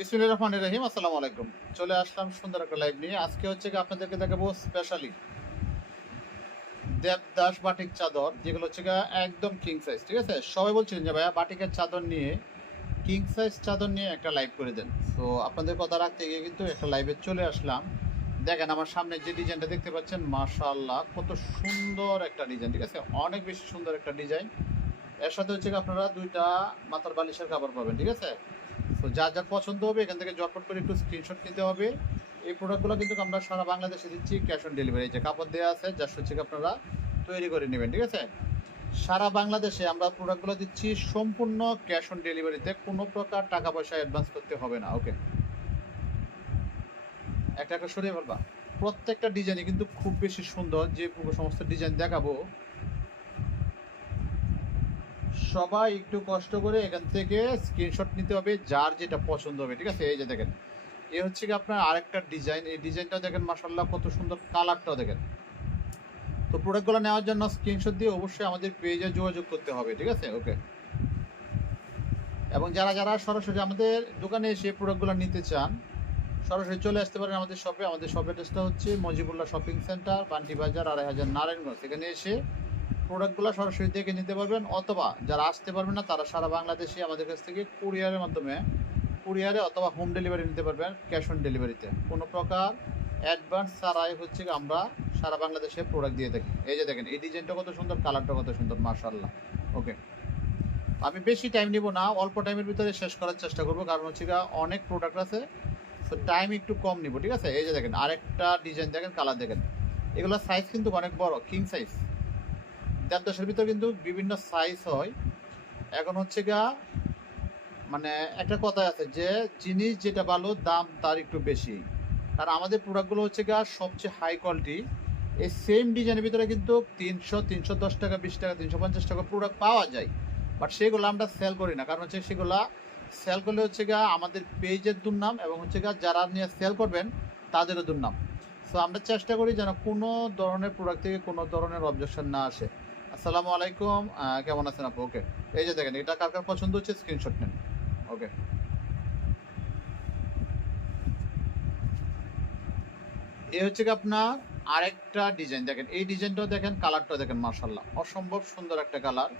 বিসমিল্লাহির রহমানির রহিম। আসসালামু আলাইকুম। চলে আসলাম সুন্দর একটা লাইভ নিয়ে। আজকে হচ্ছে কি আপনাদেরকে দেখাবো স্পেশালি দেবদাস বাটিক চাদর, যেগুলো হচ্ছে গিয়ে একদম কিং সাইজ। ঠিক আছে, সবাই বলছিলেন যে ভাইয়া বাটিকের চাদর নিয়ে, কিং সাইজ চাদর নিয়ে একটা লাইভ করে দেন। তো আপনাদের কথা রাখতে গিয়ে কিন্তু একটা লাইভে চলে আসলাম। দেখেন আমার সামনে যে ডিজাইনটা দেখতে পাচ্ছেন, মাশাআল্লাহ কত সুন্দর একটা ডিজাইন। ঠিক আছে, অনেক বেশি সুন্দর একটা ডিজাইন। এর সাথে হচ্ছে আপনারা দুইটা মাথার বালিশের কাপড় পাবেন। ঠিক আছে, তো যার যার পছন্দ হবে এখান থেকে জটপট করে একটু স্ক্রিনশট নিতে হবে। এই প্রোডাক্টগুলো কিন্তু আমরা সারা বাংলাদেশে দিচ্ছি ক্যাশ অন ডেলিভারি। যে কাপড় দেওয়া আছে জাস্ট হচ্ছে আপনারা তৈরি করে নেবেন। ঠিক আছে, সারা বাংলাদেশে আমরা প্রোডাক্টগুলো দিচ্ছি সম্পূর্ণ ক্যাশ অন ডেলিভারিতে, কোনো প্রকার টাকা পয়সা অ্যাডভান্স করতে হবে না। ওকে, একটা একটা সরিয়ে ফেলবা। প্রত্যেকটা ডিজাইনই কিন্তু খুব বেশি সুন্দর। যে সমস্ত ডিজাইন দেখাবো সবাই একটু কষ্ট করে এখান থেকে স্ক্রিনশট নিতে হবে, যার যেটা পছন্দ হবে। ঠিক আছে, এই যে দেখেন এ হচ্ছে কি আপনার আরেকটা ডিজাইন। এই ডিজাইনটা দেখেন মাশাআল্লাহ কত সুন্দর, কালারটাও দেখেন। তো প্রোডাক্টগুলো নেওয়ার জন্য স্ক্রিনশট দিয়ে অবশ্যই আমাদের পেজে যোগাযোগ করতে হবে। ঠিক আছে, ওকে। এবং যারা যারা সরাসরি আমাদের দোকানে এসে প্রোডাক্টগুলো নিতে চান, সরাসরি চলে আসতে পারেন আমাদের শপে। আমাদের শপের অ্যাড্রেসটা হচ্ছে মজিবুল্লাহ শপিং সেন্টার, বান্টি বাজার, ২৫০০ নারায়ণগঞ্জ। এখানে এসে প্রোডাক্টগুলো সরাসরি দেখে নিতে পারবেন, অথবা যারা আসতে পারবেন না তারা সারা বাংলাদেশে আমাদের কাছ থেকে কুরিয়ারের মাধ্যমে, কুরিয়ারে অথবা হোম ডেলিভারি নিতে পারবেন ক্যাশ অন ডেলিভারিতে। কোনো প্রকার অ্যাডভান্স ছাড়াই হচ্ছে আমরা সারা বাংলাদেশে প্রোডাক্ট দিয়ে থাকি। এই যে দেখেন এই ডিজাইনটা কত সুন্দর, কালারটা কত সুন্দর, মাশাআল্লাহ। ওকে, আমি বেশি টাইম নিব না, অল্প টাইমের ভিতরে শেষ করার চেষ্টা করব, কারণ হচ্ছে অনেক প্রোডাক্ট আছে, তো টাইম একটু কম নিব। ঠিক আছে, এই যে দেখেন আরেকটা ডিজাইন দেখেন, কালার দেখেন। এগুলো সাইজ কিন্তু অনেক বড়, কিং সাইজ। দেবদাসের ভিতরে কিন্তু বিভিন্ন সাইজ হয়। এখন হচ্ছে মানে একটা কথা আছে যে জিনিস যেটা ভালো দাম তার একটু বেশি, কারণ আমাদের প্রোডাক্টগুলো হচ্ছে সবচেয়ে হাই কোয়ালিটি। এই সেম ডিজাইনের ভিতরে কিন্তু ৩০০, ৩১০ টাকা, ২০ টাকা, ৩৫০ টাকা প্রোডাক্ট পাওয়া যায়, বাট সেগুলো আমরা সেল করি না। কারণ হচ্ছে সেগুলা সেল করলে হচ্ছে আমাদের পেজের দুর্নাম, এবং হচ্ছে যারা নিয়ে সেল করবেন তাদেরও দুর্নাম। সো আমরা চেষ্টা করি যেন কোনো ধরনের প্রোডাক্ট থেকে কোনো ধরনের অবজেকশন না আসে। আসসালামু আলাইকুম, কেমন আছেন আপু? ওকে, এই যে দেখেন এটা কার কার পছন্দ হচ্ছে স্ক্রিনশট নেন। ওকে, এই হচ্ছে আপনার আরেকটা ডিজাইন দেখেন। এই ডিজাইনটাও দেখেন, কালারটাও দেখেন, মাশাআল্লাহ অসম্ভব সুন্দর একটা কালার।